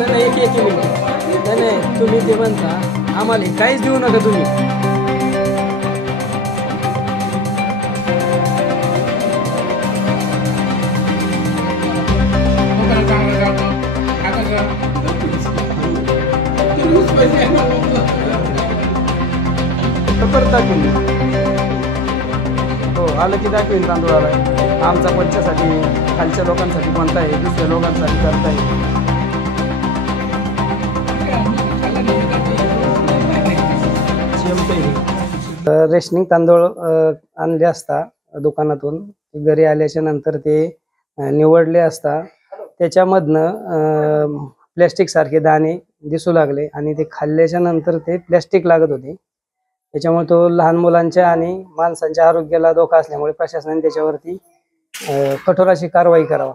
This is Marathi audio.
नाही एक एक मिनिट नाही नाही तुम्ही ते म्हणता आम्हाला हे काहीच देऊ नका तुम्ही. परत दाखवेन हो आलं की दाखवेन तांदूळाला आमचा पंचासाठी खालच्या लोकांसाठी कोणता आहे दुसऱ्या लोकांसाठी करता येईल. रेशनिंग तांदूळ आणले असता दुकानातून घरी आल्याच्या नंतर ते निवडले असता त्याच्यामधनं प्लॅस्टिक सारखे दाणे दिसू लागले आणि ते खाल्ल्याच्या नंतर ते प्लॅस्टिक लागत होते. त्याच्यामुळे तो लहान मुलांच्या आणि माणसांच्या आरोग्याला धोका असल्यामुळे प्रशासनाने त्याच्यावरती कठोर अशी कारवाई करावा.